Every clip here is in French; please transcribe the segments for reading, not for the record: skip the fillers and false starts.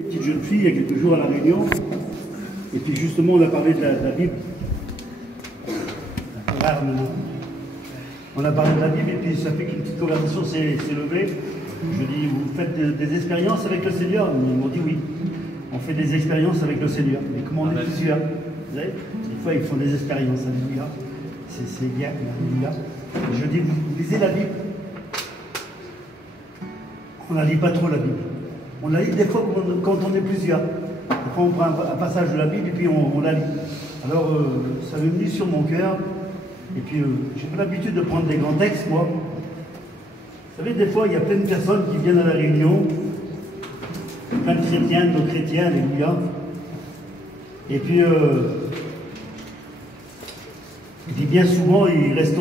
Une petite jeune fille il y a quelques jours à La Réunion, et puis justement on a parlé de la Bible. Rare maintenant. On a parlé de la Bible et puis ça fait qu'une petite conversation s'est levée. Je dis, vous faites des expériences avec le Seigneur? Ils m'ont dit oui. On fait des expériences avec le Seigneur. Mais comment on est plusieurs? Vous savez, des fois ils font des expériences, alléluia. C'est bien, alléluia. Je dis, vous lisez la Bible? On ne lit pas trop la Bible. On la lit des fois quand on est plusieurs. Des fois on prend un passage de la Bible et puis on la lit. Alors ça m'est venu sur mon cœur. Et puis j'ai pas l'habitude de prendre des grands textes, moi. Vous savez, des fois il y a plein de personnes qui viennent à la Réunion, plein de chrétiens, de non-chrétiens, alléluia. Et puis bien souvent ils restent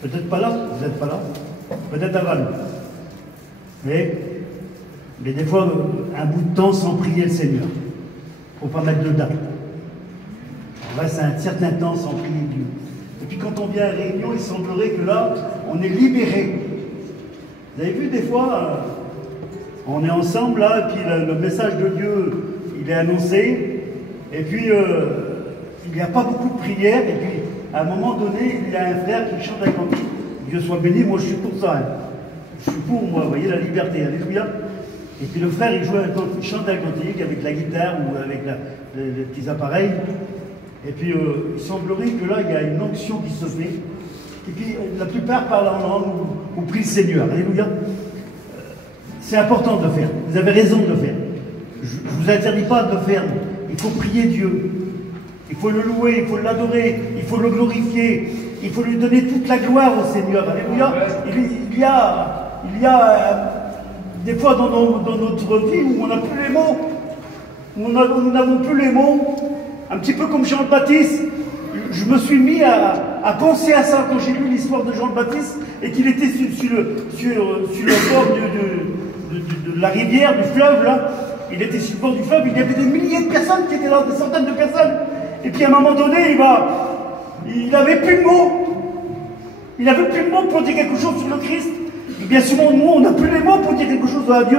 peut-être pas là, vous n'êtes pas là, peut-être à Val. Mais des fois, un bout de temps sans prier le Seigneur. Il ne faut pas mettre de date. On reste un certain temps sans prier Dieu. Et puis quand on vient à Réunion, il semblerait que là, on est libéré. Vous avez vu des fois, on est ensemble là, et puis le message de Dieu, il est annoncé. Et puis, il n'y a pas beaucoup de prières. Et puis, à un moment donné, il y a un frère qui chante un cantique. Dieu soit béni, moi je suis pour ça. Hein. Je suis pour moi, vous voyez, la liberté, alléluia. Et puis le frère, il chante un cantique avec la guitare ou avec les petits appareils. Et puis il semblerait que là, il y a une onction qui se fait. Et puis la plupart parlent en langue ou prient le Seigneur, alléluia. C'est important de le faire, vous avez raison de le faire. Je ne vous interdis pas de le faire. Il faut prier Dieu. Il faut le louer, il faut l'adorer, il faut le glorifier. Il faut lui donner toute la gloire au Seigneur, alléluia. Il y a des fois dans notre vie où on n'a plus les mots, où nous n'avons plus les mots, un petit peu comme Jean le Baptiste. Je me suis mis à penser à ça quand j'ai lu l'histoire de Jean le Baptiste et qu'il était sur le bord de la rivière, du fleuve, là. Il était sur le bord du fleuve, il y avait des milliers de personnes qui étaient là, des centaines de personnes. Et puis à un moment donné, il n'avait plus de mots. Il n'avait plus de mots pour dire quelque chose sur le Christ. Et bien souvent, nous, on n'a plus les mots pour dire quelque chose à Dieu.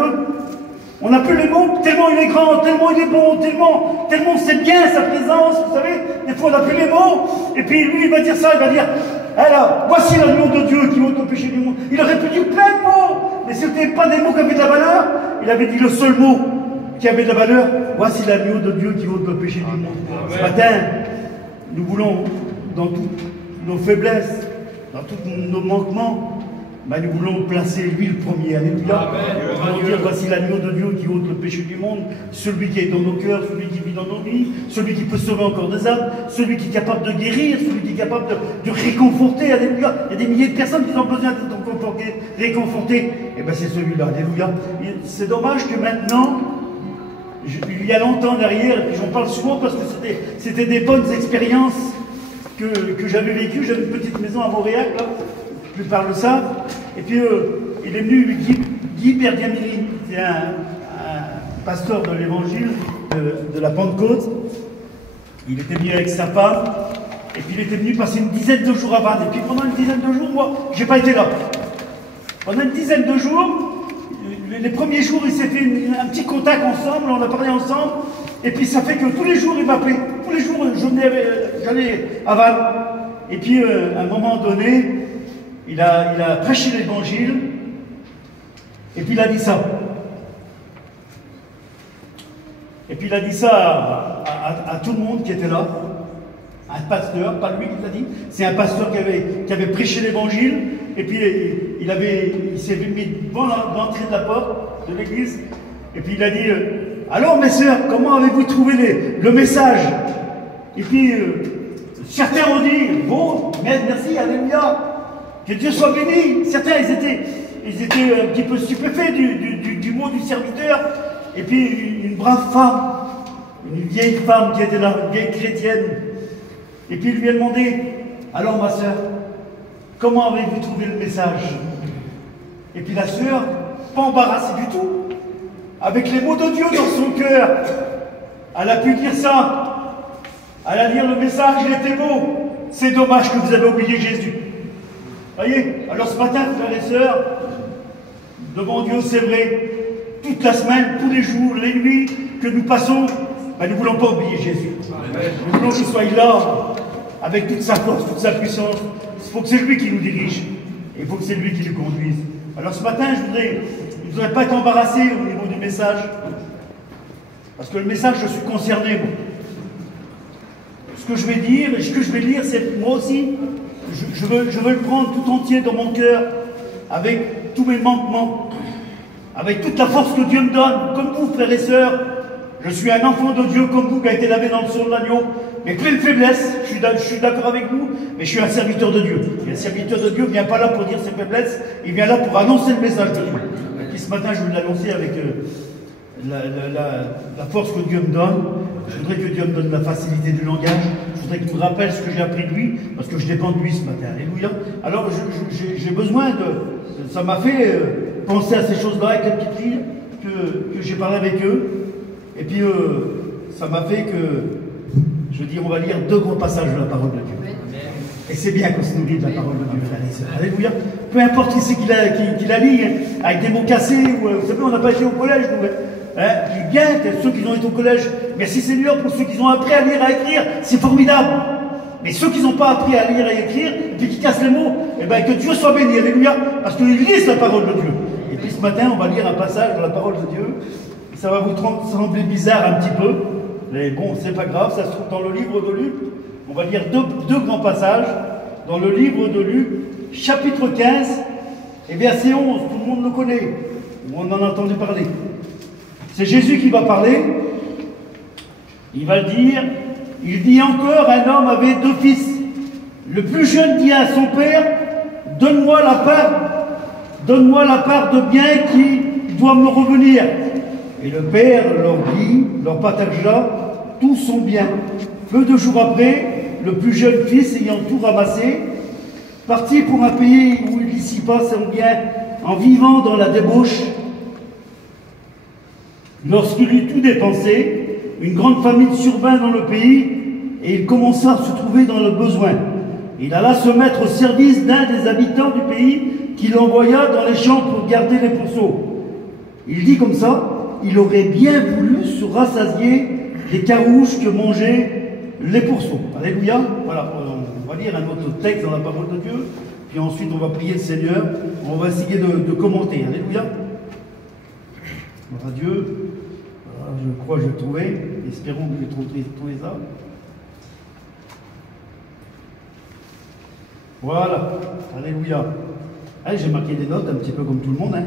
On n'a plus les mots, tellement il est grand, tellement il est bon, tellement c'est bien sa présence, vous savez. Des fois, on n'a plus les mots. Et puis lui, il va dire ça, il va dire, alors, voici l'agneau de Dieu qui ôte le péché du monde. Il aurait pu dire plein de mots, mais ce n'était pas des mots qui avaient de la valeur. Il avait dit le seul mot qui avait de la valeur, voici l'agneau de Dieu qui ôte le péché du monde. Ce matin, nous voulons, dans toutes nos faiblesses, dans tous nos manquements, nous voulons placer lui le premier, alléluia. Nous voulons dire, voici l'agneau de Dieu qui ôte le péché du monde, celui qui est dans nos cœurs, celui qui vit dans nos vies, celui qui peut sauver encore des âmes, celui qui est capable de guérir, celui qui est capable de réconforter, alléluia. Il y a des milliers de personnes qui ont besoin d'être réconfortées. Et bien c'est celui-là, alléluia. C'est dommage que maintenant, il y a longtemps derrière, et puis j'en parle souvent parce que c'était des bonnes expériences que j'avais vécues. J'avais une petite maison à Montréal, là. Je parle de ça. Et puis il est venu Guy Berdiamini, c'est un pasteur de l'évangile de la Pentecôte. Il était venu avec sa femme, et puis il était venu passer une dizaine de jours à Vannes. Et puis pendant une dizaine de jours, moi, j'ai pas été là. Pendant une dizaine de jours, les premiers jours, il s'est fait un petit contact ensemble, on a parlé ensemble, et puis ça fait que tous les jours, il m'appelait. Tous les jours, j'allais à Vannes. Et puis, à un moment donné, il a prêché l'évangile, et puis il a dit ça. Et puis il a dit ça à tout le monde qui était là. Un pasteur, pas lui qui l'a dit, c'est un pasteur qui avait prêché l'évangile, et puis il s'est mis devant l'entrée de la porte de l'église, et puis il a dit, alors mes sœurs, comment avez-vous trouvé le message? Et puis certains ont dit, bon, merci, alléluia. Que Dieu soit béni. Certains, ils étaient un petit peu stupéfaits du mot du serviteur. Et puis, une brave femme, une vieille femme qui était là, une vieille chrétienne. Et puis, il lui a demandé, alors ma sœur, comment avez-vous trouvé le message? Et puis la sœur, pas embarrassée du tout, avec les mots de Dieu dans son cœur, elle a pu dire ça. Elle a dit, le message, il était beau. C'est dommage que vous avez oublié Jésus. Voyez, alors ce matin, frères et sœurs, devant Dieu, c'est vrai, toute la semaine, tous les jours, les nuits que nous passons, ben, nous ne voulons pas oublier Jésus. Nous voulons qu'il soit là, avec toute sa force, toute sa puissance. Il faut que c'est lui qui nous dirige. Et il faut que c'est lui qui nous conduise. Alors ce matin, je ne voudrais pas être embarrassé au niveau du message. Parce que le message, je suis concerné. Moi. Ce que je vais dire et ce que je vais lire, c'est moi aussi. Je veux le prendre tout entier dans mon cœur, avec tous mes manquements, avec toute la force que Dieu me donne, comme vous, frères et sœurs. Je suis un enfant de Dieu comme vous qui a été lavé dans le sang de l'agneau, mais plein de faiblesses, je suis d'accord avec vous, mais je suis un serviteur de Dieu. Et un serviteur de Dieu ne vient pas là pour dire ses faiblesses, il vient là pour annoncer le message de Dieu. Et puis ce matin, je vais l'annoncer avec la force que Dieu me donne. Je voudrais que Dieu me donne la facilité du langage. Je voudrais qu'il me rappelle ce que j'ai appris de lui, parce que je dépends de lui ce matin. Alléluia. Alors j'ai besoin de... Ça m'a fait penser à ces choses-là avec les petites filles que j'ai parlé avec eux. Et puis ça m'a fait que, je veux dire, on va lire 2 grands passages de la parole de Dieu. Et c'est bien qu'on se nourrit de la parole de Dieu, frères et sœurs. Alléluia. Peu importe qui c'est qui la lit, hein, avec des mots cassés, ou, vous savez, on n'a pas été au collège, nous. Hein, puis bien, ceux qui ont été au collège, merci Seigneur pour ceux qui ont appris à lire, à écrire, c'est formidable. Mais ceux qui n'ont pas appris à lire et à écrire, et puis qui cassent les mots, eh ben, que Dieu soit béni, alléluia, parce qu'ils lisent la parole de Dieu. Et puis ce matin, on va lire un passage de la parole de Dieu. Ça va vous sembler bizarre un petit peu, mais bon, c'est pas grave, ça se trouve dans le livre de Luc. On va lire deux grands passages dans le livre de Luc, chapitre 15 et verset 11. Tout le monde le connaît, on en a entendu parler. C'est Jésus qui va parler. Il va le dire. Il dit encore, un homme avait 2 fils. Le plus jeune dit à son père, donne-moi la part de bien qui doit me revenir. Et le père leur partagea tout son bien. Peu de jours après, le plus jeune fils, ayant tout ramassé, partit pour un pays où il dissipa son bien en vivant dans la débauche. Lorsqu'il eut tout dépensé, une grande famine survint dans le pays et il commença à se trouver dans le besoin. Il alla se mettre au service d'un des habitants du pays qui l'envoya dans les champs pour garder les pourceaux. Il dit comme ça, il aurait bien voulu se rassasier des carouges que mangeaient les pourceaux. Alléluia. Voilà, on va lire un autre texte dans la parole de Dieu, puis ensuite on va prier le Seigneur, on va essayer de commenter. Alléluia. Gloire à Dieu. Voilà, je crois que je vais trouver. Espérons que je vais trouver ça. Voilà. Alléluia. Allez, j'ai marqué des notes un petit peu comme tout le monde. Hein.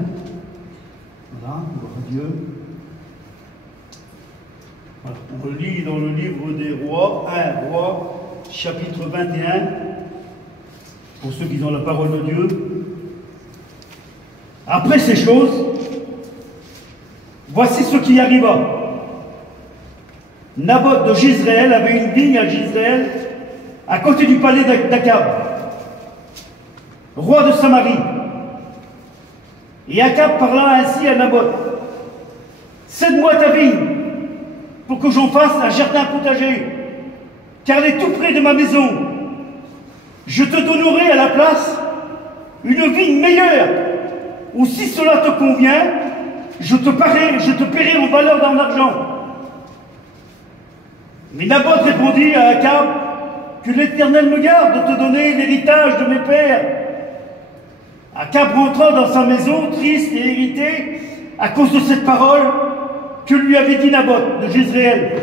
Voilà, gloire à Dieu. Voilà. On lit dans le livre des rois, 1 roi, chapitre 21, pour ceux qui ont la parole de Dieu. Après ces choses, voici ce qui arriva. Naboth de Jezréel avait une vigne à Jezréel, à côté du palais d'Akab, roi de Samarie. Et Akab parla ainsi à Naboth, cède-moi ta vigne, pour que j'en fasse un jardin potager, car elle est tout près de ma maison. Je te donnerai à la place une vigne meilleure, ou si cela te convient, je te paierai en valeur dans l'argent. Mais Naboth répondit à Akab, que l'Éternel me garde de te donner l'héritage de mes pères. Akab rentra dans sa maison, triste et irrité, à cause de cette parole que lui avait dit Naboth de Jezréel.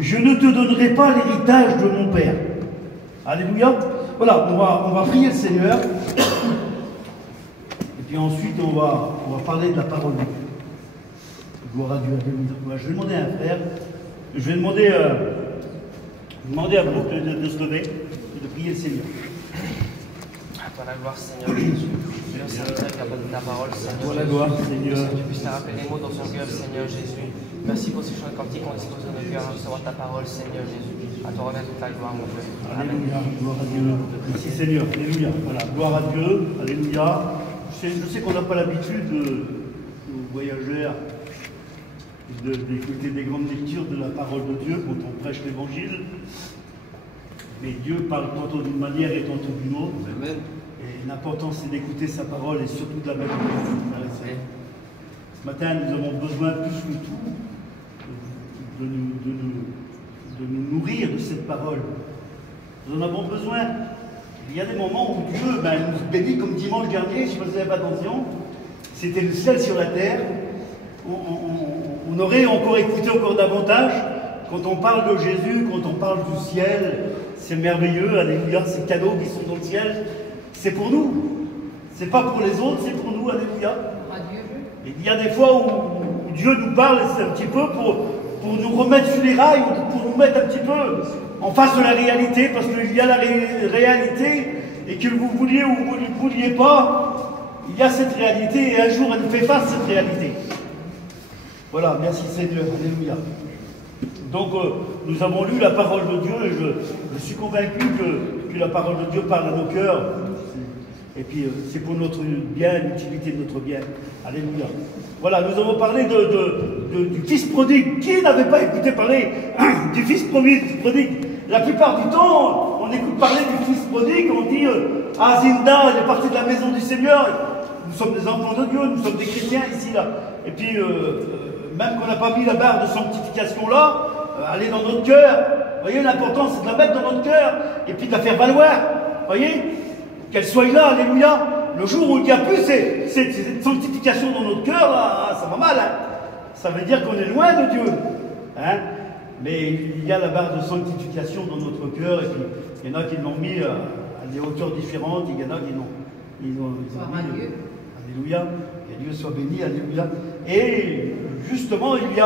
Je ne te donnerai pas l'héritage de mon père. Alléluia. Voilà, on va prier le Seigneur. Et puis ensuite, on va parler de la parole de Dieu. Gloire à Dieu. Alléluia. Je vais demander à un frère, je vais demander à Brooke de se lever et de prier le Seigneur. À toi la gloire, Seigneur Jésus. Dieu Saint-Père qui a donné ta parole, Seigneur. À toi la gloire, Seigneur. Que tu puisses te rappeler les mots dans son cœur, Seigneur Jésus. Merci pour ces chants de cantiques qu'on dispose dans nos cœurs à recevoir ta parole, Seigneur Jésus. À toi revient toute la gloire, mon Dieu. Alléluia, gloire à Dieu. Merci Seigneur, Alléluia. Voilà, gloire à Dieu, Alléluia. Je sais qu'on n'a pas l'habitude, aux voyageurs, d'écouter des grandes lectures de la parole de Dieu quand on prêche l'Évangile. Mais Dieu parle tantôt d'une manière et tantôt d'une autre. Amen. Et l'important c'est d'écouter sa parole et surtout de la mettre en œuvre. Ce matin, nous avons besoin plus que tout de nous nourrir de cette parole. Nous en avons besoin. Il y a des moments où Dieu nous bénit, comme dimanche dernier, je ne sais pas si vous n'avez pas attention, c'était le ciel sur la terre. On aurait encore écouté encore davantage quand on parle de Jésus, quand on parle du ciel. C'est merveilleux, alléluia, ces cadeaux qui sont dans le ciel, c'est pour nous. C'est pas pour les autres, c'est pour nous, alléluia. Et il y a des fois où Dieu nous parle, c'est un petit peu pour nous remettre sur les rails, pour nous mettre un petit peu en face de la réalité, parce qu'il y a la réalité, et que vous vouliez ou vous ne vouliez pas, il y a cette réalité, et un jour elle nous fait face à cette réalité. Voilà, merci Seigneur, alléluia. Donc nous avons lu la parole de Dieu, et je suis convaincu que la parole de Dieu parle à nos cœurs, et puis c'est pour notre bien, l'utilité de notre bien. Alléluia. Voilà, nous avons parlé du fils prodigue. Qui n'avait pas écouté parler du fils prodigue? La plupart du temps, on écoute parler du fils prodigue, on dit ah, Zinda, il est parti de la maison du Seigneur. Nous sommes des enfants de Dieu, nous sommes des chrétiens ici, là. Et puis, même qu'on n'a pas mis la barre de sanctification là, elle est dans notre cœur. Vous voyez, l'important, c'est de la mettre dans notre cœur et puis de la faire valoir. Vous voyez, qu'elle soit là, alléluia. Le jour où il n'y a plus cette sanctification dans notre cœur, là, ça va mal. Hein. Ça veut dire qu'on est loin de Dieu. Hein. Mais il y a la barre de sanctification dans notre cœur, et puis il y en a qui l'ont mis à des hauteurs différentes, il y en a qui l'ont mis. Alléluia. Que Dieu soit béni, alléluia. Et justement, il y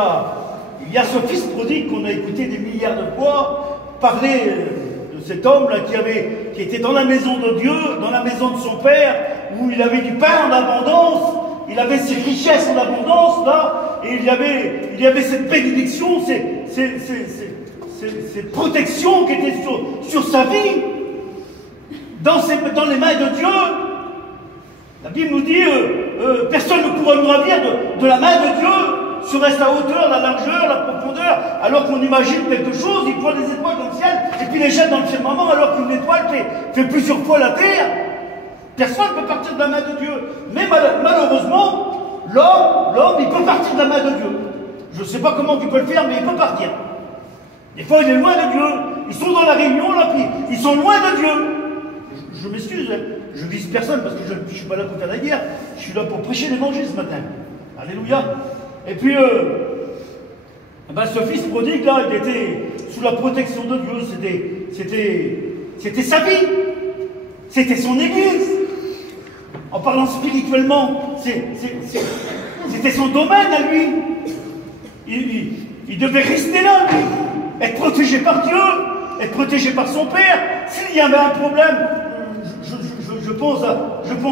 a ce fils prodigue qu'on a écouté des milliards de fois parler de cet homme-là qui était dans la maison de Dieu, dans la maison de son père, où il avait du pain en abondance, il avait ses richesses en abondance, là, et il y avait cette bénédiction, cette protection qui était sur sa vie, dans les mains de Dieu. La Bible nous dit, personne ne pourra nous ravir de la main de Dieu, serait-ce la hauteur, la largeur, la profondeur, alors qu'on imagine quelque chose, il prend des étoiles dans le ciel, et puis les jette dans le firmament, alors qu'une étoile fait plusieurs fois la terre. Personne ne peut partir de la main de Dieu. Mais malheureusement, l'homme, il peut partir de la main de Dieu. Je ne sais pas comment il peut le faire, mais il peut partir. Des fois, il est loin de Dieu. Ils sont dans la réunion, là, puis ils sont loin de Dieu. Je m'excuse, hein. Je vise personne, parce que je ne suis pas là pour faire la guerre. Je suis là pour prêcher l'évangile ce matin. Alléluia. Et puis, ce fils prodigue, là, il était sous la protection de Dieu. C'était sa vie. C'était son église. En parlant spirituellement, c'était son domaine à lui. Il devait rester là, lui. Être protégé par Dieu, être protégé par son père. S'il y avait un problème, je pense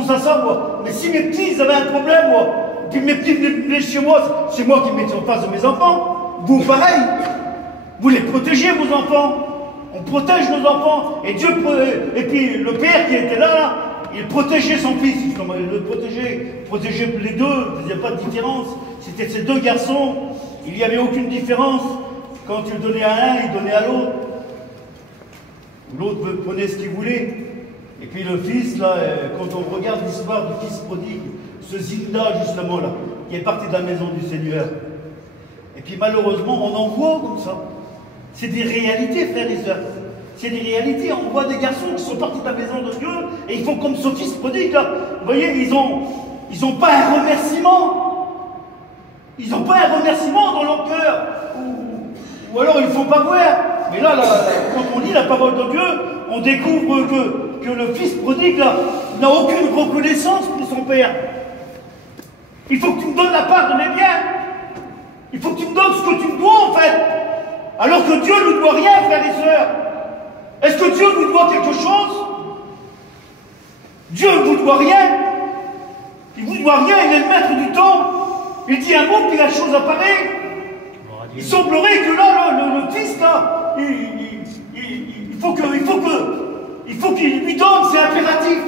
à ça, moi. Mais si mes petits avaient un problème, moi, puis mes petits venaient chez moi, c'est moi qui me mettais en face de mes enfants. Vous, pareil. Vous les protégez, vos enfants. On protège nos enfants. Et Dieu, et puis le père qui était là, il protégeait son fils. Comment il le protégeait les deux. Il n'y avait pas de différence. C'était ces deux garçons. Il n'y avait aucune différence. Quand il donnait à un, il donnait à l'autre. L'autre prenait ce qu'il voulait. Et puis le fils, là, quand on regarde l'histoire du fils prodigue, ce Zinda, justement, là, qui est parti de la maison du Seigneur. Et puis malheureusement, on en voit comme ça. C'est des réalités, frères et sœurs. C'est des réalités. On voit des garçons qui sont partis de la maison de Dieu et ils font comme ce fils prodigue, là. Vous voyez, ils ont pas un remerciement. Ils n'ont pas un remerciement dans leur cœur. Ou alors ils ne font pas voir. Mais là, quand on lit la parole de Dieu, on découvre que le fils prodigue, là, n'a aucune reconnaissance pour son père. Il faut que tu me donnes la part de mes biens. Il faut que tu me donnes ce que tu me dois, en fait. Alors que Dieu ne nous doit rien, frères et sœurs. Est-ce que Dieu nous doit quelque chose? Dieu ne vous doit rien. Il ne vous doit rien, il est le maître du temps. Il dit un mot, puis la chose apparaît. Il semblerait que là, le fils, là, il faut qu'il lui donne, c'est impératif.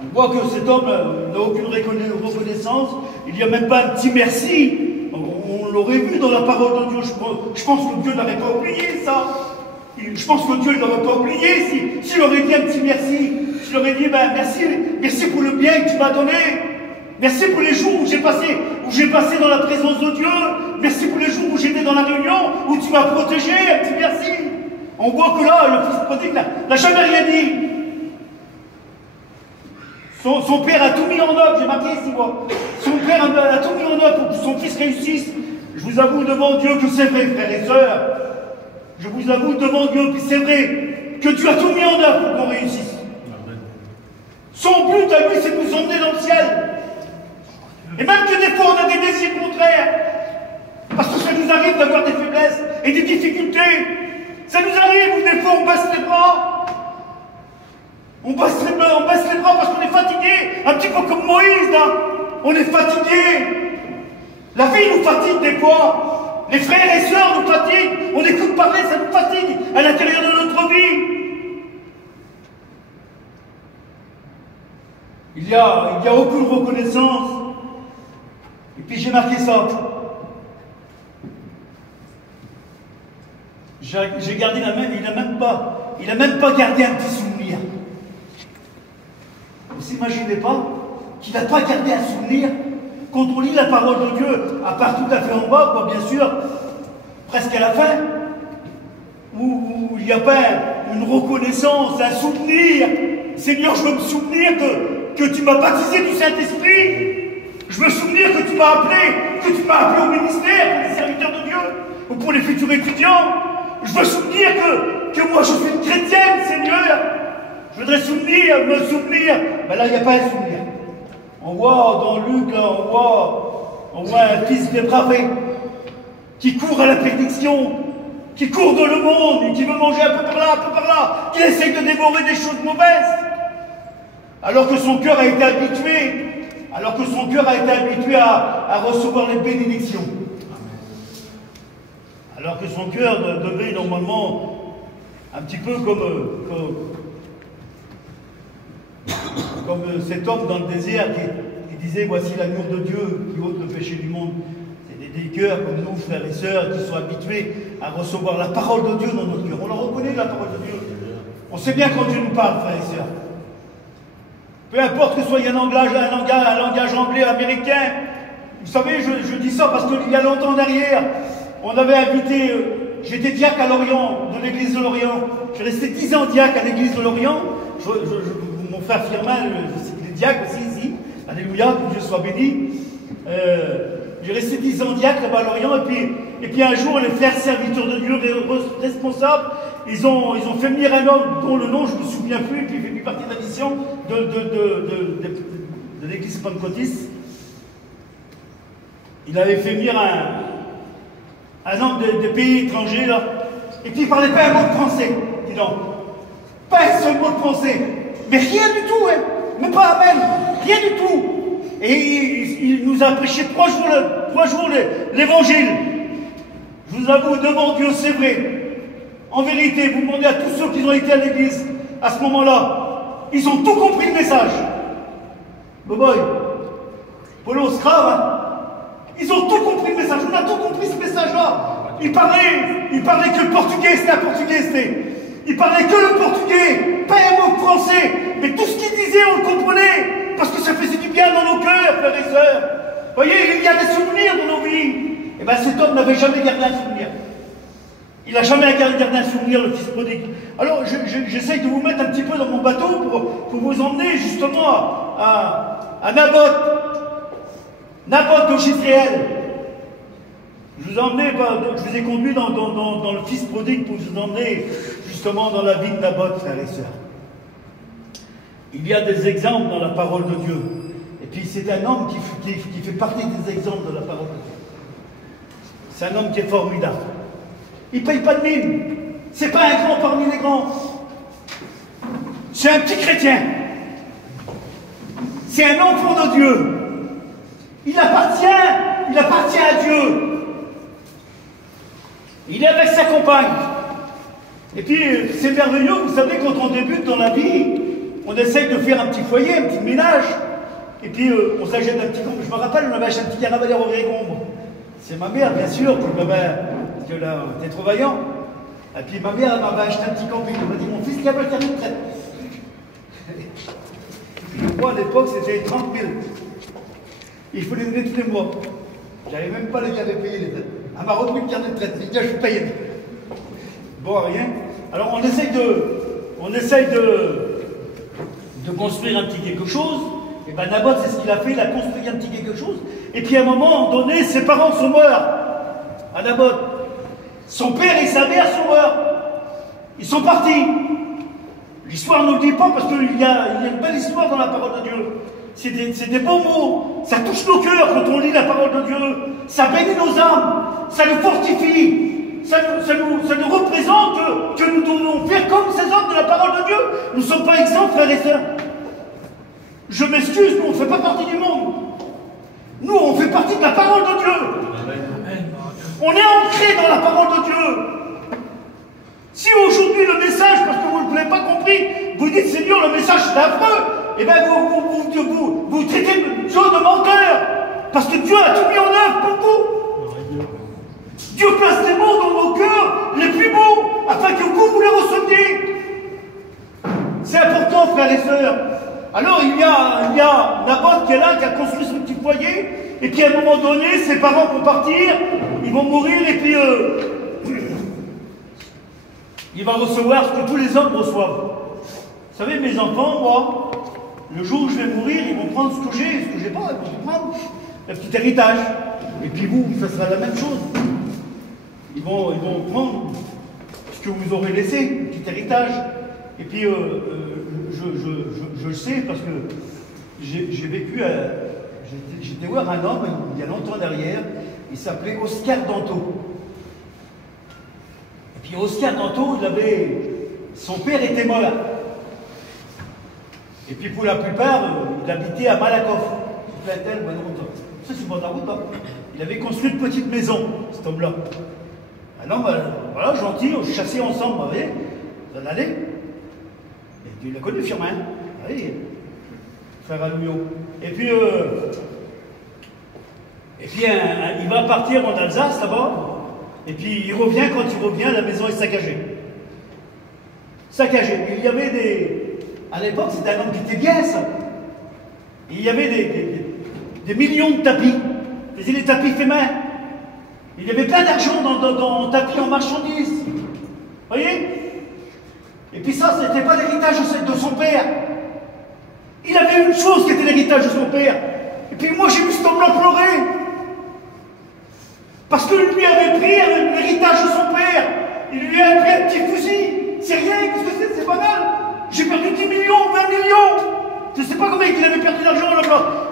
On voit que cet homme n'a aucune reconnaissance, il n'y a même pas un petit merci. On l'aurait vu dans la parole de Dieu, je pense que Dieu n'aurait pas oublié ça. Je pense que Dieu ne l'aurait pas oublié s'il aurait dit un petit merci. S'il aurait dit, merci pour le bien que tu m'as donné. Merci pour les jours où j'ai passé dans la présence de Dieu. Merci pour les jours où j'étais dans la réunion, où tu m'as protégé. Un petit merci. On voit que là, le fils prodigue n'a jamais rien dit. Son père a tout mis en œuvre, j'ai marqué ici, moi. Son père a tout mis en œuvre pour que son fils réussisse. Je vous avoue devant Dieu que c'est vrai, frères et sœurs. Je vous avoue devant Dieu que c'est vrai, que Dieu a tout mis en œuvre pour qu'on réussisse. Son but à lui, c'est de nous emmener dans le ciel. Et même que des fois, on a des désirs contraires. Parce que ça nous arrive d'avoir des faiblesses et des difficultés. Ça nous arrive où des fois, on baisse les bras. On baisse les bras parce qu'on est fatigué. Un petit peu comme Moïse, là. On est fatigué. La vie nous fatigue des fois. Les frères et sœurs nous fatiguent. On écoute parler, ça nous fatigue à l'intérieur de notre vie. Il y a aucune reconnaissance. Et puis j'ai marqué ça. J'ai gardé la même, il n'a même pas gardé un petit souvenir. Vous n'imaginez pas qu'il n'a pas gardé un souvenir quand on lit la parole de Dieu, à part tout à fait en bas, quoi, bien sûr, presque à la fin, où il n'y a pas une reconnaissance, un souvenir. Seigneur, je veux me souvenir que tu m'as baptisé du Saint-Esprit. Je veux me souvenir que tu m'as appelé au ministère pour les serviteurs de Dieu, ou pour les futurs étudiants. Je veux me souvenir que moi je suis une chrétienne, Seigneur. Je voudrais me souvenir. Ben là, il n'y a pas un souvenir. On voit dans Luc, là, on voit un fils dépravé qui court à la perdition, qui court dans le monde et qui veut manger un peu par là, qui essaye de dévorer des choses mauvaises. Alors que son cœur a été habitué, à recevoir les bénédictions. Alors que son cœur devait normalement, un petit peu comme cet homme dans le désert qui disait « Voici l'agneau de Dieu qui ôte le péché du monde ». C'est des cœurs comme nous, frères et sœurs, qui sont habitués à recevoir la parole de Dieu dans notre cœur. On la reconnaît, la parole de Dieu. On sait bien quand Dieu nous parle, frères et sœurs. Peu importe que ce soit un langage anglais, américain. Vous savez, je dis ça parce qu'il y a longtemps derrière, on avait invité, j'étais diacre à Lorient, de l'église de Lorient. J'ai resté 10 ans diacre à l'église de Lorient. Mon frère Firmin, il est diacre aussi ici. Alléluia, que Dieu soit béni. J'ai resté 10 ans diacre là-bas à Lorient. Et puis un jour, les frères serviteurs de Dieu, les responsables, ils ont fait venir un homme dont le nom je ne me souviens plus, et puis il fait plus partie de la mission de l'église pentecôtiste. Il avait fait venir un homme des pays étrangers, là, et puis il ne parlait pas un mot de français, dis donc. Pas un seul mot de français, mais rien du tout, hein. Même pas amen, rien du tout. Et il nous a prêché 3 jours l'évangile. Je vous avoue, devant Dieu, c'est vrai. En vérité, vous demandez à tous ceux qui ont été à l'église à ce moment-là, ils ont tout compris le message. Boboy, Polo, Scrave, hein. Ils ont tout compris le message. On a tout compris ce message-là. Il parlait que le portugais, c'était un portugais, c'était. Il parlait que le portugais, pas un mot de français. Mais tout ce qu'il disait, on le comprenait. Parce que ça faisait du bien dans nos cœurs, frères et sœurs. Vous voyez, il y a des souvenirs dans nos vies. Et bien cet homme n'avait jamais gardé un souvenir. Il n'a jamais gardé un souvenir, le fils prodigue. Alors, j'essaye de vous mettre un petit peu dans mon bateau pour vous emmener justement à Naboth au Jizréel. Je vous ai conduit dans le fils prodigue pour vous emmener justement dans la vie de Naboth, frères et sœurs. Il y a des exemples dans la parole de Dieu. Et puis c'est un homme qui fait partie des exemples de la parole de Dieu. C'est un homme qui est formidable. Il ne paye pas de mine. C'est pas un grand parmi les grands. C'est un petit chrétien. C'est un enfant de Dieu. Il appartient à Dieu. Il est avec sa compagne. Et puis, c'est merveilleux, vous savez, quand on débute dans la vie, on essaye de faire un petit foyer, un petit ménage. Et puis, on s'achète un petit... Je me rappelle, on avait acheté un petit caravalier au Grégombre. C'est ma mère, bien sûr, qui m'avait... Parce que là, on était trop vaillant. Et puis, ma mère m'avait acheté un petit camping. Elle m'a dit, mon fils, qui a le carnet de retraite. Et puis, je crois, à l'époque, c'était 30 000. Et il faut les donner tous les mois. J'avais même pas les carnets payés, les traites. Elle m'a repris le carnet de traite. J'ai dit, je suis payé. Bon, rien. Alors, on essaye de construire un petit quelque chose. Et ben Naboth, c'est ce qu'il a fait, il a construit un petit quelque chose. Et puis à un moment donné, ses parents sont morts. À Naboth. Son père et sa mère sont morts. Ils sont partis. L'histoire ne le dit pas parce qu'il y a une belle histoire dans la parole de Dieu. C'est des beaux mots. Ça touche nos cœurs quand on lit la parole de Dieu. Ça bénit nos âmes. Ça nous fortifie. Ça nous représente que nous devons faire comme ces hommes de la parole de Dieu. Nous ne sommes pas exempts, frères et sœurs. Je m'excuse, nous on ne fait pas partie du monde. Nous on fait partie de la parole de Dieu. On est ancré dans la parole de Dieu. Si aujourd'hui le message, parce que vous ne l'avez pas compris, vous dites Seigneur le message c'est affreux, et bien vous traitez Dieu de menteur. Parce que Dieu a tout mis en œuvre pour vous. Dieu place des mots dans vos cœurs les plus beaux, afin que vous les receviez. C'est important, frères et sœurs. Alors il y a Naboth qui est là, qui a construit son petit foyer, et puis à un moment donné, ses parents vont partir, ils vont mourir, et puis il va recevoir ce que tous les hommes reçoivent. Vous savez, mes enfants, moi, le jour où je vais mourir, ils vont prendre ce que j'ai, ce que j'ai pas, ils vont prendre un petit héritage. Et puis vous, ça sera la même chose. Ils vont prendre ce que vous aurez laissé, un petit héritage. Et puis je le sais parce que j'ai vécu, j'étais voir un homme il y a longtemps derrière, il s'appelait Oscar Danto. Et puis Oscar Danto, son père était mort. Et puis pour la plupart, il habitait à Malakoff. Ça c'est pas de la route, hein. Il avait construit une petite maison, cet homme-là. Un homme, voilà, gentil, on chassait ensemble, vous voyez, vous en allez. Et tu l'as connu, Firmin, oui, frère Alumio. Et puis il va partir en Alsace, là-bas, et puis il revient, quand il revient, la maison est saccagée. Saccagée. Il y avait à l'époque, c'était un homme qui était bien, ça. Il y avait des millions de tapis. Il faisait des tapis faits main. Il y avait plein d'argent dans tapis en marchandises. Vous voyez? Et puis ça, ce n'était pas l'héritage de son père. Il avait une chose qui était l'héritage de son père. Et puis moi, j'ai vu cet homme-là pleurer. Parce que lui avait pris l'héritage de son père. Il lui a pris un petit fusil. C'est rien, qu'est-ce que c'est? C'est banal. J'ai perdu 10 millions, 20 millions. Je ne sais pas combien il avait perdu d'argent là-bas.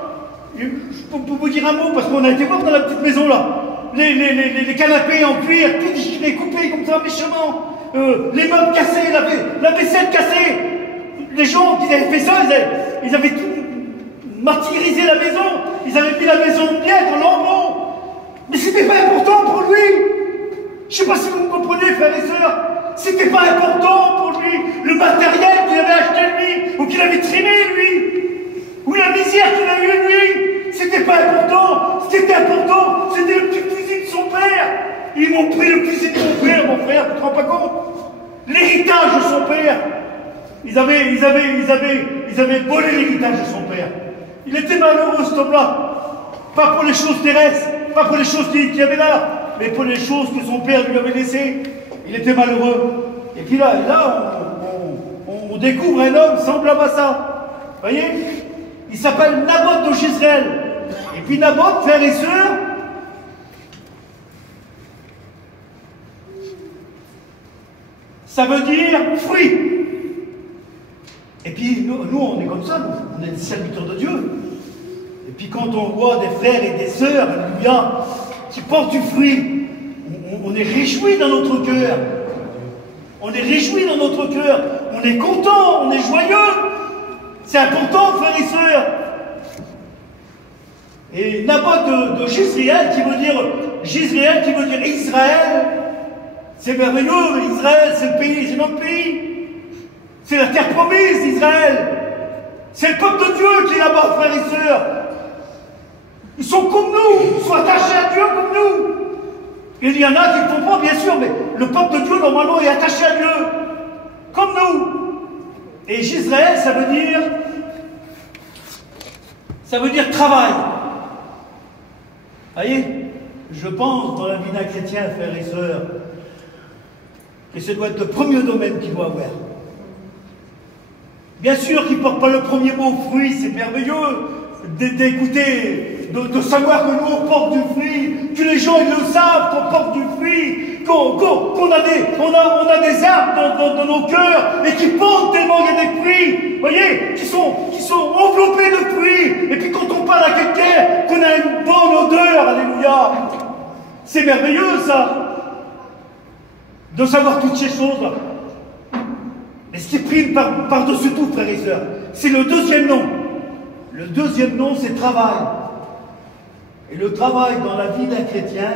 Je peux vous dire un mot, parce qu'on a été voir dans la petite maison là. Les canapés en cuir, tout déchiré, coupés comme ça méchamment. Les meubles cassés, la vaisselle cassée. Les gens qui avaient fait ça, ils avaient tout martyrisé la maison. Ils avaient mis la maison en miettes, en lambeaux. Mais c'était pas important pour lui. Je sais pas si vous me comprenez, frères et sœurs. C'était pas important pour lui. Le matériel qu'il avait acheté lui, ou qu'il avait trimé lui, ou la misère qu'il a eue lui. C'était pas important. Ce qui était important, c'était le petit fusil de son père. Ils m'ont pris le fusil de mon père, mon frère, tu te rends pas compte? L'héritage de son père. Ils avaient volé l'héritage de son père. Il était malheureux, cet homme-là. Pas pour les choses terrestres, pas pour les choses qu'il y avait là, mais pour les choses que son père lui avait laissées. Il était malheureux. Et puis là on découvre un homme semblable à ça. Vous voyez? Il s'appelle Naboth de Jezreel. Et puis Naboth, frères et sœurs, ça veut dire fruit. Et puis nous on est comme ça, on est des serviteurs de Dieu. Et puis quand on voit des frères et des sœurs, alléluia, qui portent du fruit, on est réjouis dans notre cœur. On est réjouis dans notre cœur. On est content, on est joyeux. C'est important, frères et sœurs. Et Naboth de Jezreel, qui veut dire Israël, c'est merveilleux. Israël, c'est le pays, c'est notre pays. C'est la terre promise d'Israël. C'est le peuple de Dieu qui est là-bas, frères et sœurs. Ils sont comme nous, ils sont attachés à Dieu comme nous. Il y en a qui ne font pas, bien sûr, mais le peuple de Dieu, normalement, est attaché à Dieu, comme nous. Et Jezreel, ça veut dire travail. Voyez, je pense dans la vie d'un chrétien, frères et sœurs, que ce doit être le premier domaine qu'il doit avoir. Bien sûr qu'il ne porte pas le premier mot fruit, c'est merveilleux d'écouter, de savoir que nous on porte du fruit, que les gens ils le savent qu'on porte du fruit, qu'on a des arbres dans nos cœurs et qui portent tellement il y a des fruits, vous voyez, qui sont enveloppés de fruits. Et puis quand on parle à quelqu'un, qu'on a une bonne odeur, alléluia, c'est merveilleux ça, de savoir toutes ces choses-là. Mais ce qui prime par-dessus tout, frères et sœurs, c'est le deuxième nom. Le deuxième nom, c'est travail. Et le travail dans la vie d'un chrétien,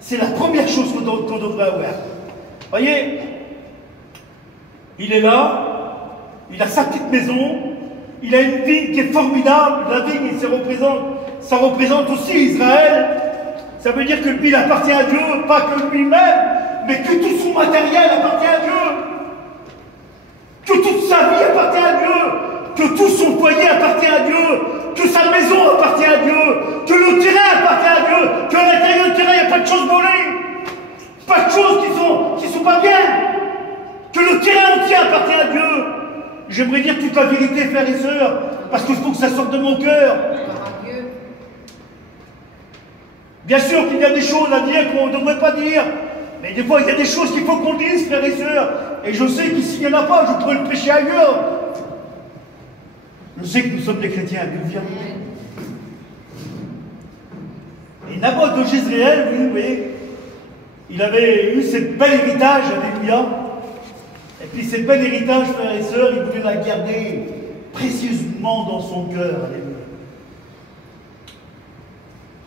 c'est la première chose qu'on devrait avoir. Voyez, il est là, il a sa petite maison, il a une vigne qui est formidable. La vigne, ça représente aussi Israël. Ça veut dire que lui, il appartient à Dieu, pas que lui-même, mais que tout son matériel appartient à Dieu. Que toute sa vie appartient à Dieu, que tout son foyer appartient à Dieu, que sa maison appartient à Dieu, que le terrain appartient à Dieu, qu'à l'intérieur du terrain, il n'y a pas de choses volées, pas de choses qui sont pas bien, que le terrain entier appartient à Dieu. J'aimerais dire toute la vérité, frères et sœurs, parce qu'il faut que ça sorte de mon cœur. Bien sûr qu'il y a des choses à dire qu'on ne devrait pas dire, mais des fois il y a des choses qu'il faut qu'on dise, frères et sœurs. Et je sais qu'ici il n'y en a pas, je pourrais le prêcher ailleurs. Je sais que nous sommes des chrétiens, bien. Et Naboth de Jezréel, vous voyez, il avait eu cette belle héritage, alléluia. Et puis cette belle héritage, frères et sœurs, il voulait la garder précieusement dans son cœur, alléluia.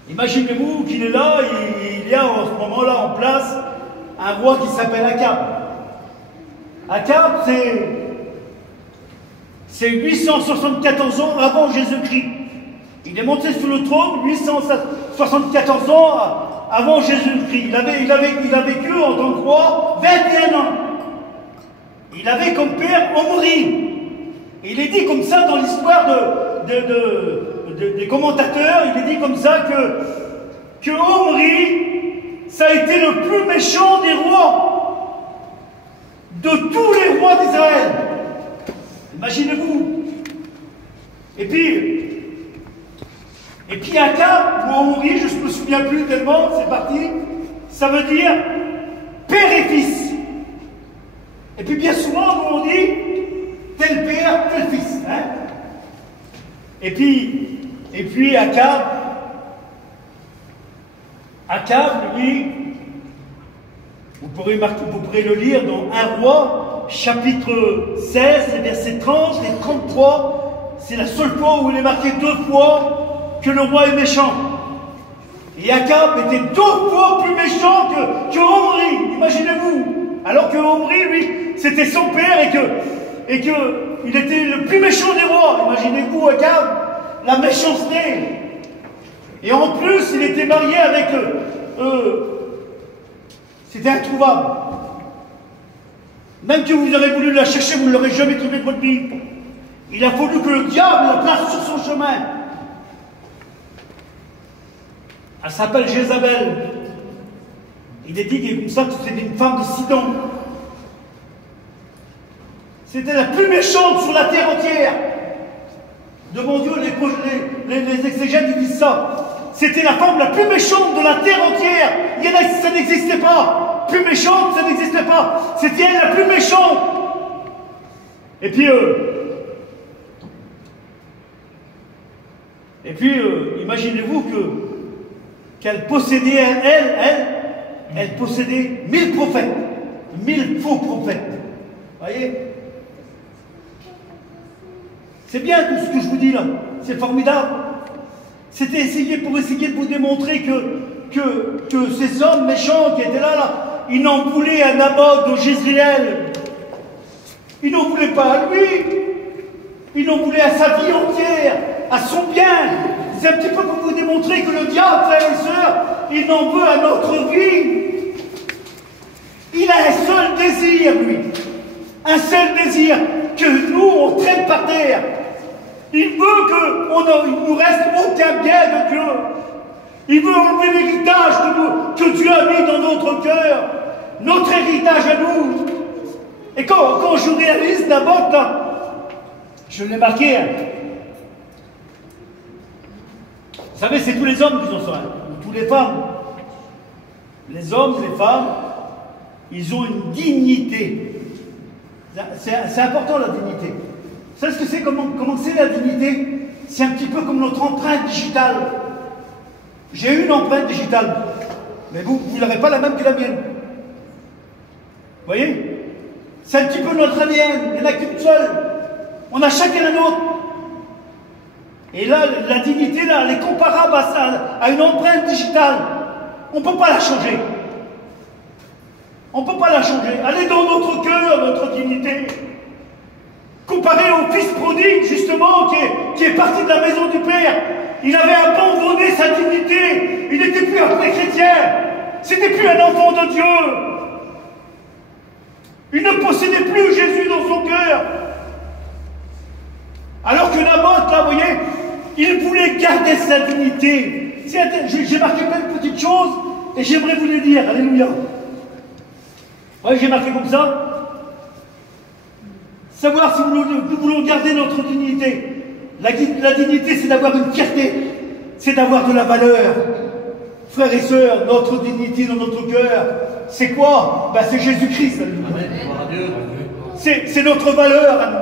Imaginez-vous qu'il est là, il y a en ce moment-là en place un roi qui s'appelle Akab. Akab, c'est 874 ans avant Jésus-Christ. Il est monté sur le trône 874 ans avant Jésus-Christ. Il a vécu en tant que roi 21 ans. Il avait comme père Omri. Et il est dit comme ça dans l'histoire des commentateurs, il est dit comme ça que Omri, ça a été le plus méchant des rois. De tous les rois d'Israël. Imaginez-vous. Et puis Akab, ou Omri, je ne me souviens plus tellement, c'est parti, ça veut dire père et fils. Et puis bien souvent, nous on dit tel père, tel fils. Hein? Et puis Akab, lui, vous pourrez le lire dans 1 Roi, chapitre 16, verset 30 et 33. C'est la seule fois où il est marqué 2 fois que le roi est méchant. Et Akab était 2 fois plus méchant que Omri, imaginez-vous. Alors que Omri, lui, c'était son père et que il était le plus méchant des rois. Imaginez-vous Akab, la méchanceté. Et en plus, il était marié avec... c'était introuvable. Même que vous aurez voulu la chercher, vous ne l'aurez jamais trouvée de votre vie. Il a fallu que le diable la place sur son chemin. Elle s'appelle Jézabel. Il est dit comme ça que c'était une femme de Sidon. C'était la plus méchante sur la terre entière. De mon Dieu, les exégètes ils disent ça. C'était la femme la plus méchante de la terre entière. Il y en a, ça n'existait pas. Plus méchante, ça n'existait pas. C'était elle la plus méchante. Et puis, imaginez-vous qu'elle possédait, elle possédait 1000 prophètes. 1000 faux prophètes. Vous voyez? C'est bien tout ce que je vous dis là. C'est formidable. C'était pour essayer de vous démontrer que ces hommes méchants qui étaient là, ils n'en voulaient à Naboth de Jezréel. Ils n'en voulaient pas à lui. Ils n'en voulaient à sa vie entière, à son bien. C'est un petit peu pour vous démontrer que le diable, frères et sœurs, il n'en veut à notre vie. Il a un seul désir, lui. Un seul désir, que nous, on traîne par terre. Il veut qu'il ne nous reste aucun bien de Dieu. Il veut enlever l'héritage que Dieu a mis dans notre cœur. Notre héritage à nous. Et quand je réalise Naboth, là, je l'ai marqué. Hein. Vous savez, c'est tous les hommes qui ont ça, hein, ou toutes les femmes. Les hommes, les femmes, ils ont une dignité. C'est important la dignité. Vous savez ce que c'est, comment c'est la dignité? C'est un petit peu comme notre empreinte digitale. J'ai une empreinte digitale, mais vous n'aurez pas la même que la mienne. Vous voyez? C'est un petit peu notre ADN, il n'y en a qu'une seule. On a chacun la nôtre. Et là, la dignité, là, elle est comparable à une empreinte digitale. On ne peut pas la changer. On ne peut pas la changer. Elle est dans notre cœur, notre dignité. Comparé au fils prodigue, justement, qui est parti de la maison du Père. Il avait abandonné sa dignité. Il n'était plus un vrai chrétien. C'était plus un enfant de Dieu. Il ne possédait plus Jésus dans son cœur. Alors que Naboth, là, vous voyez, il voulait garder sa dignité. J'ai marqué plein de petites choses et j'aimerais vous les dire. Alléluia. Oui, j'ai marqué comme ça. Savoir si nous voulons garder notre dignité. La dignité, c'est d'avoir une fierté. C'est d'avoir de la valeur. Frères et sœurs, notre dignité dans notre cœur, c'est quoi? Ben, c'est Jésus-Christ. C'est notre valeur à nous.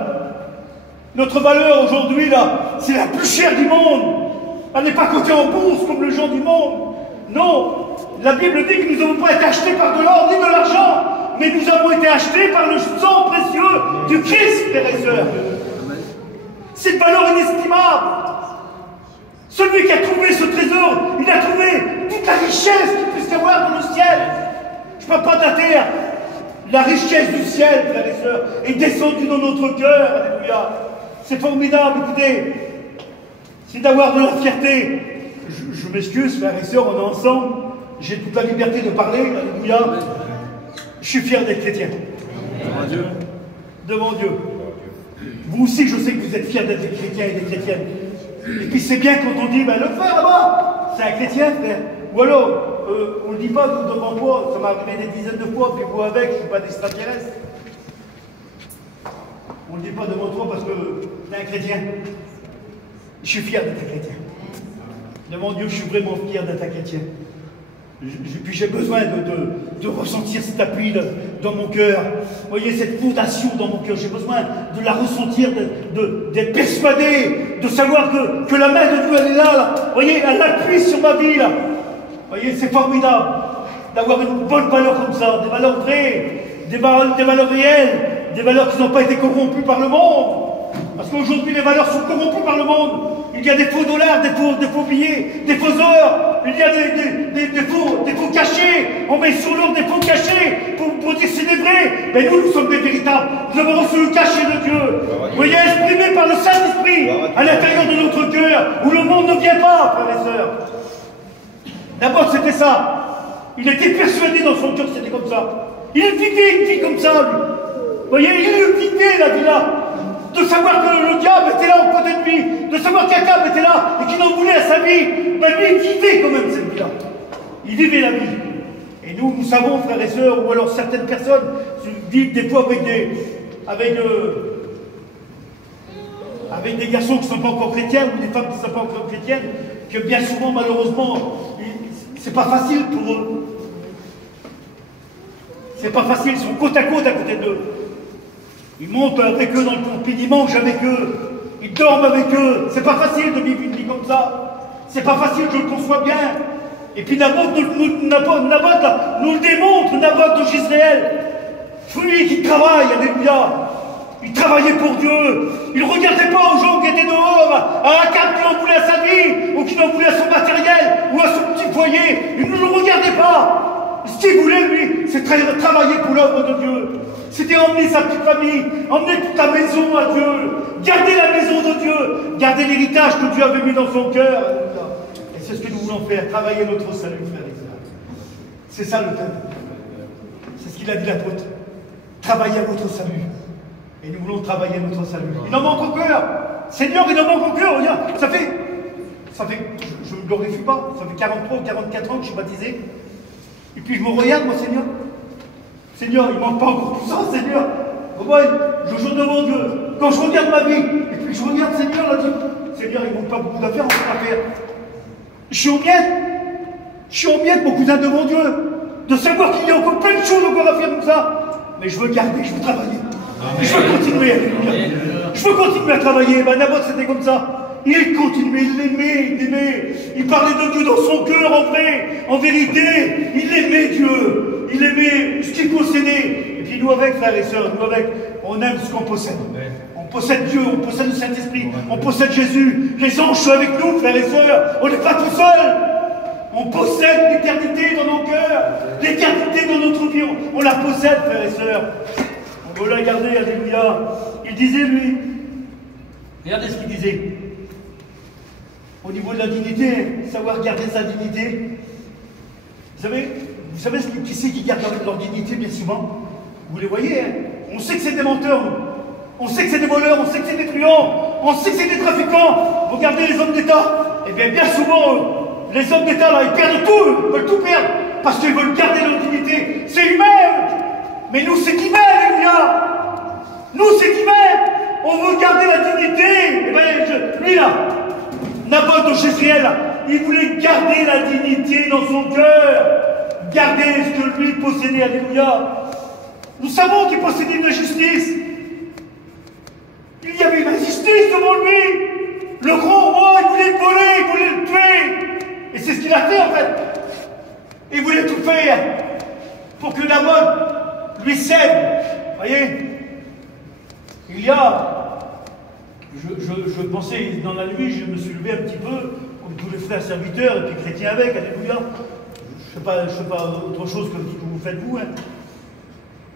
Notre valeur aujourd'hui, là, c'est la plus chère du monde. Elle n'est pas cotée en bourse comme les gens du monde. Non. La Bible dit que nous n'avons pas été achetés par de l'or ni de l'argent, mais nous avons été achetés par le sang précieux du Christ, frères et sœurs. C'est une valeur inestimable. Celui qui a trouvé ce trésor, il a trouvé toute la richesse qu'il puisse y avoir dans le ciel. Je ne parle pas de la terre. La richesse du ciel, frères et sœurs, est descendue dans notre cœur. Alléluia. C'est formidable, écoutez. C'est d'avoir de la fierté. Je m'excuse, frères et sœurs, on est ensemble. J'ai toute la liberté de parler. Alléluia. Je suis fier d'être chrétien. Devant Dieu. Devant Dieu. Vous aussi, je sais que vous êtes fiers d'être des chrétiens et des chrétiennes. Et puis c'est bien quand on dit, ben, le frère là-bas, c'est un chrétien, frère. Ou alors, on ne le dit pas devant toi, ça m'est arrivé des dizaines de fois, puis vous avec, je ne suis pas d'extraterrestre. On ne le dit pas devant toi parce que tu es un chrétien. Je suis fier d'être un chrétien. Devant Dieu, je suis vraiment fier d'être un chrétien. Puis j'ai besoin de ressentir cet appui dans mon cœur. Vous voyez, cette fondation dans mon cœur, j'ai besoin de la ressentir, d'être persuadé, de savoir que la main de Dieu, elle est là. Vous voyez, elle appuie sur ma vie, là. Vous voyez, c'est formidable d'avoir une bonne valeur comme ça, des valeurs vraies, des valeurs réelles, des valeurs qui n'ont pas été corrompues par le monde. Parce qu'aujourd'hui, les valeurs sont corrompues par le monde. Il y a des faux dollars, des faux billets, des faux or. Il y a des faux cachets. On met sur l'or des faux cachets pour dire que c'est des vrais. Mais nous sommes des véritables. Nous avons reçu le cachet de Dieu. Vous voyez, exprimé par le Saint-Esprit à l'intérieur de notre cœur, où le monde ne vient pas, frères et sœurs. D'abord, c'était ça. Il était persuadé dans son cœur que c'était comme ça. Il vivait une vie comme ça, lui. Vous voyez, il vivait la vie là. De savoir que le diable était là au côté de lui, de savoir qu'Akab était là et qu'il en voulait à sa vie, ben lui, il vivait quand même cette vie-là. Il vivait la vie. Et nous savons, frères et sœurs, ou alors certaines personnes vivent des fois avec des garçons qui ne sont pas encore chrétiens ou des femmes qui ne sont pas encore chrétiennes, que bien souvent, malheureusement, c'est pas facile pour eux. C'est pas facile, ils sont côte à côté d'eux. Ils montent avec eux dans le camping, ils mangent avec eux, ils dorment avec eux. C'est pas facile de vivre une vie comme ça. C'est pas facile, je le conçois bien. Et puis Naboth nous le démontre, Naboth de Jezréel. Lui qui travaille, alléluia. Il travaillait pour Dieu. Il ne regardait pas aux gens qui étaient dehors, à Akab qui en voulait à sa vie, ou qui en voulait à son matériel, ou à son petit foyer. Il ne le regardait pas. Ce qu'il voulait, lui, c'est travailler pour l'œuvre de Dieu. C'était emmener sa petite famille, emmener toute la maison à Dieu, garder la maison de Dieu, garder l'héritage que Dieu avait mis dans son cœur. Et c'est ce que nous voulons faire, travailler notre salut, frères et sœurs. C'est ça le thème. C'est ce qu'il a dit l'apôtre. Travaillez à votre salut. Et nous voulons travailler à notre salut. Il en manque encore. Seigneur, il en manque encore. Ça fait je ne me glorifie pas, ça fait 43 ou 44 ans que je suis baptisé. Et puis je me regarde, moi, Seigneur. Seigneur, il ne manque pas encore tout ça, Seigneur. Oh boy, je joue devant Dieu. Quand je regarde ma vie, et puis je regarde Seigneur, là, Seigneur, il ne manque pas beaucoup d'affaires à faire. Je suis en miettes, mon cousin, devant Dieu, de savoir qu'il y a encore plein de choses encore à faire comme ça. Mais je veux garder, je veux travailler. Amen. Je veux continuer. Je veux continuer à travailler. Ben, Naboth, c'était comme ça. Il continuait, il l'aimait. Il parlait de Dieu dans son cœur, en vrai, en vérité. Il aimait Dieu. Il aimait ce qu'il possédait. Et puis nous avec, frères et sœurs, nous avec, on aime ce qu'on possède. On possède Dieu, on possède le Saint-Esprit, on possède Jésus. Les anges sont avec nous, frères et sœurs. On n'est pas tout seul. On possède l'éternité dans nos cœurs. L'éternité dans notre vie, on la possède, frères et sœurs. On veut la garder, alléluia. Il disait, lui, regardez ce qu'il disait. Au niveau de la dignité, savoir garder sa dignité. Vous savez qui c'est qui garde leur dignité bien souvent? Vous les voyez, hein? On sait que c'est des menteurs, on sait que c'est des voleurs, on sait que c'est des truands, on sait que c'est des trafiquants. Vous regardez les hommes d'État, et bien souvent, les hommes d'État, là, ils perdent tout, ils veulent tout perdre, parce qu'ils veulent garder leur dignité. C'est humain, mais nous, c'est divin, alléluia. Nous, c'est divin. On veut garder la dignité. Et bien, lui, là, Naboth de Jezréel, il voulait garder la dignité dans son cœur, garder ce que lui possédait, alléluia. Nous savons qu'il possédait une justice. Il y avait une injustice devant lui. Le grand roi, il voulait le voler, il voulait le tuer. Et c'est ce qu'il a fait en fait. Il voulait tout faire pour que Naboth lui cède. Voyez, il y a... Je pensais, dans la nuit, je me suis levé un petit peu, comme tous les frères serviteurs, et puis chrétiens avec, alléluia. Je ne fais pas autre chose que ce que vous faites vous. Hein.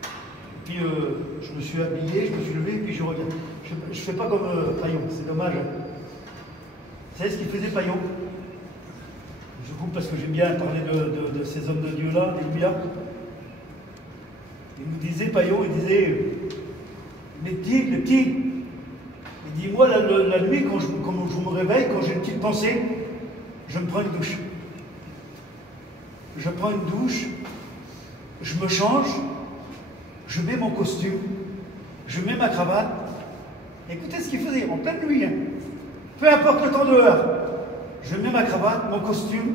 Et puis je me suis habillé, je me suis levé, et puis je regarde. Je ne fais pas comme Paillon, c'est dommage. Hein. Vous savez ce qu'il faisait, Paillon? Je coupe parce que j'aime bien parler de ces hommes de Dieu-là, alléluia. Il nous disait, Paillon, il disait, les petits, il dit, moi, la nuit, quand je me réveille, quand j'ai une petite pensée, je me prends une douche. Je prends une douche, je me change, je mets mon costume, je mets ma cravate. Écoutez ce qu'il faisait, en pleine nuit, hein. Peu importe le temps de l'heure. Je mets ma cravate, mon costume,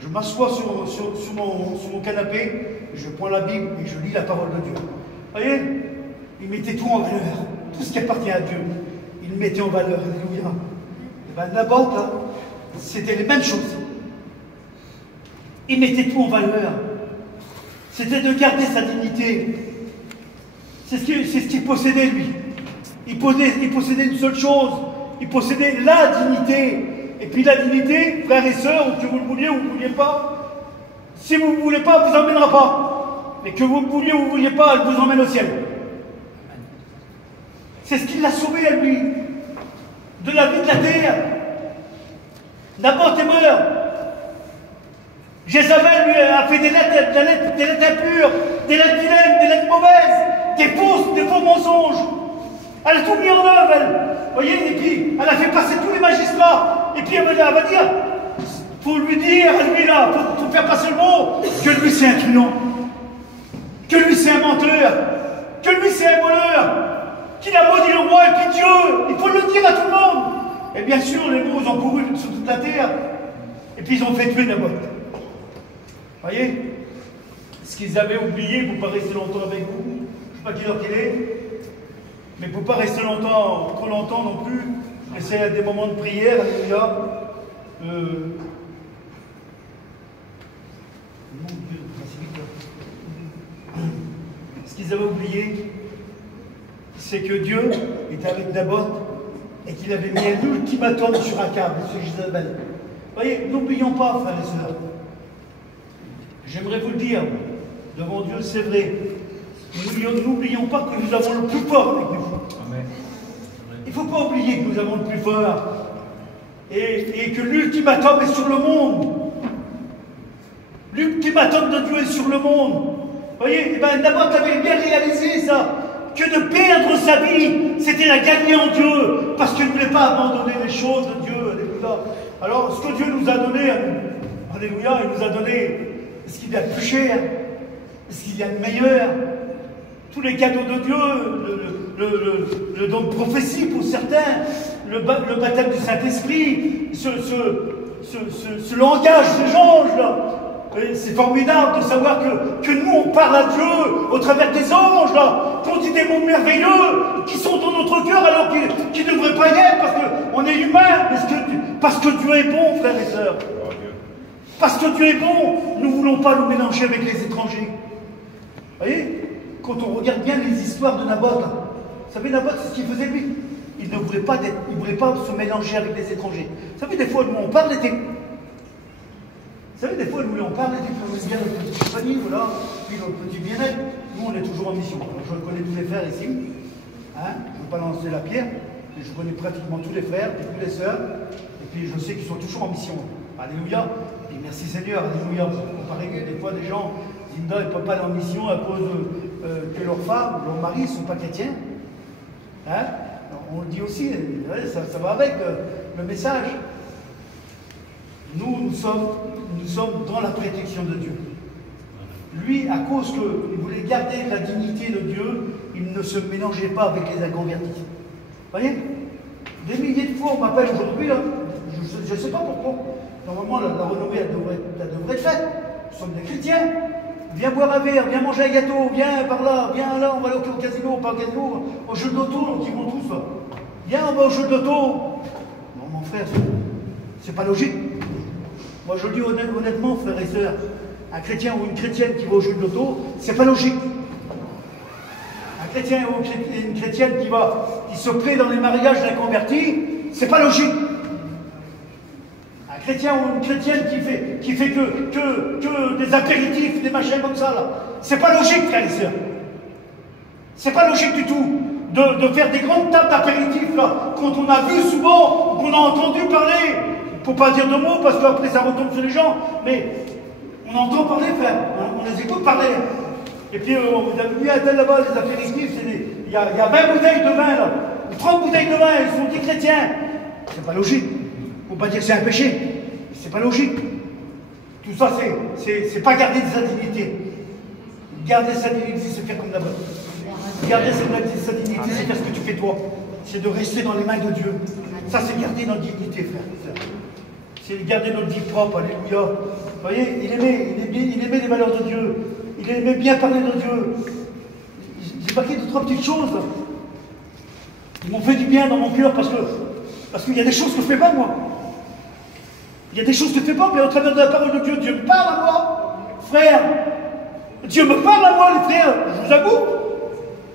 je m'assois sur mon canapé, je prends la Bible et je lis la parole de Dieu. Vous voyez, il mettait tout en valeur, tout ce qui appartient à Dieu. Il mettait en valeur, alléluia. Et bien Naboth, là, c'était les mêmes choses. Il mettait tout en valeur. C'était de garder sa dignité. C'est ce qu'il possédait, lui. Il possédait une seule chose. Il possédait la dignité. Et puis la dignité, frères et sœurs, que vous le vouliez ou vous ne vouliez pas, si vous ne voulez pas, elle ne vous emmènera pas. Mais que vous le vouliez ou vous ne vouliez pas, elle vous emmène au ciel. C'est ce qui l'a sauvé à lui, de la vie de la terre. Naboth est mort. Jézabel lui a fait des lettres impures, des lettres vilaines, des lettres mauvaises, des faux mensonges. Elle a tout mis en œuvre, elle. Vous voyez, et puis elle a fait passer tous les magistrats. Et puis elle va dire, faut lui dire, lui là, faut faire passer le mot, que lui c'est un truand, que lui c'est un menteur, que lui c'est un voleur. Qu'il a maudit le roi et puis Dieu, il faut le dire à tout le monde. Et bien sûr, les mots ont couru sur toute la terre, et puis ils ont fait tuer Naboth. Voyez, ce qu'ils avaient oublié, pour ne pas rester longtemps avec vous, je ne sais pas quelle heure qu'il est, mais pour ne pas rester trop longtemps non plus, laisser des moments de prière, alléluia. Ce qu'ils avaient oublié, c'est que Dieu était avec Naboth et qu'il avait mis un ultimatum sur Akab, sur Jézabel. Voyez, n'oublions pas, frères et sœurs. J'aimerais vous le dire, devant Dieu, c'est vrai. N'oublions pas que nous avons le plus fort avec nous. Amen. Il ne faut pas oublier que nous avons le plus fort. Et que l'ultimatum est sur le monde. L'ultimatum de Dieu est sur le monde. Vous voyez, eh ben, Naboth avait bien réalisé ça. Que de perdre sa vie, c'était la gagner en Dieu. Parce qu'il ne voulait pas abandonner les choses de Dieu. Alors, ce que Dieu nous a donné, alléluia, il nous a donné ce qu'il y a de plus cher, ce qu'il y a de meilleur, tous les cadeaux de Dieu, le don de prophétie pour certains, le baptême du Saint-Esprit, ce langage des anges, là. C'est formidable de savoir que nous, on parle à Dieu au travers des anges, là, qu'on dit des mots merveilleux qui sont dans notre cœur alors qu'ils ne devraient pas y être parce qu'on est humain, parce que Dieu est bon, frères et sœurs. Parce que Dieu est bon, nous ne voulons pas nous mélanger avec les étrangers. Vous voyez, quand on regarde bien les histoires de Naboth, là, vous savez, Naboth, c'est ce qu'il faisait lui. Il ne voulait pas, se mélanger avec les étrangers. Vous savez, des fois, nous, on parle d'été. Vous savez, des fois, nous, on parle d'été, on aime bien notre petite famille, voilà, puis notre petit bien-être. Nous, on est toujours en mission. Alors, je connais tous les frères ici. Hein, je ne veux pas lancer la pierre, mais je connais pratiquement tous les frères et toutes les sœurs. Et puis, je sais qu'ils sont toujours en mission. Alléluia. Et merci Seigneur, alléluia. On paraît que des fois, des gens, Zinda, ils ne peuvent pas aller en mission à cause que leurs femmes, leurs maris ne sont pas chrétiens. Hein? On le dit aussi, ça va avec le message. Nous sommes dans la protection de Dieu. Lui, à cause qu'il voulait garder la dignité de Dieu, il ne se mélangeait pas avec les inconvertis. Vous voyez? Des milliers de fois, on m'appelle aujourd'hui, là, je ne sais pas pourquoi. Normalement, la renommée, elle devrait être faite. Nous sommes des chrétiens. Viens boire un verre, viens manger un gâteau, viens par là, viens là, on va aller au casino, pas au casino, au jeu de loto, qui vont tous là. Viens, on va au jeu de loto. Non, mon frère, c'est pas logique. Moi, je le dis honnêtement, frères et sœurs, un chrétien ou une chrétienne qui va au jeu de loto, c'est pas logique. Un chrétien ou une chrétienne qui se plaît dans les mariages d'un converti, c'est pas logique. Un chrétien ou une chrétienne qui fait que des apéritifs, des machins comme ça, là, c'est pas logique, frères et sœurs. C'est pas logique du tout de faire des grandes tables d'apéritifs, là, quand on a vu souvent, qu'on a entendu parler. Il ne faut pas dire de mots parce qu'après ça retombe sur les gens, mais on entend parler, frère, on les écoute parler. Et puis vous avez vu à tel là-bas, les apéritifs, il y a 20 bouteilles de vin là, ou 30 bouteilles de vin, ils sont 10 chrétiens. C'est pas logique. Il ne faut pas dire que c'est un péché. C'est pas logique. Tout ça, c'est pas garder sa dignité. Garder sa dignité, c'est faire comme là-bas. Garder sa dignité, c'est faire ce que tu fais toi. C'est de rester dans les mains de Dieu. Ça, c'est garder notre dignité, frère. C'est garder notre vie propre, alléluia. Vous voyez, il aimait les valeurs de Dieu. Il aimait bien parler de Dieu. J'ai marqué 2-3 petites choses. Ils m'ont fait du bien dans mon cœur parce qu'il y a des choses que je ne fais pas, moi. Il y a des choses que je ne fais pas, mais au travers de la parole de Dieu, Dieu me parle à moi. Frère, Dieu me parle à moi, les frères. Je vous avoue,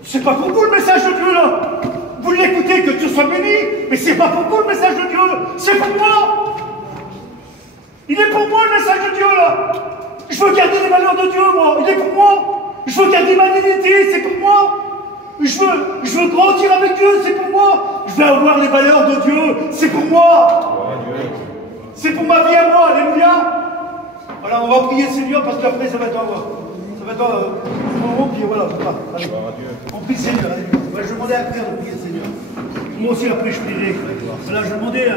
c'est pas pour vous le message de Dieu, là. Vous l'écoutez, que Dieu soit béni, mais c'est pas pour vous le message de Dieu, c'est pour moi. Il est pour moi le message de Dieu, là. Je veux garder les valeurs de Dieu, moi. Il est pour moi. Je veux garder ma dignité, c'est pour moi. Je veux grandir avec Dieu, c'est pour moi. Je veux avoir les valeurs de Dieu, c'est pour moi. C'est pour ma vie à moi, alléluia. Voilà, on va prier le Seigneur parce qu'après ça va être un moment, puis voilà, allez. On prie le Seigneur, alléluia. Je demandais à Pierre de prier le Seigneur. Moi aussi, après, je prierai. Voilà, je demandais.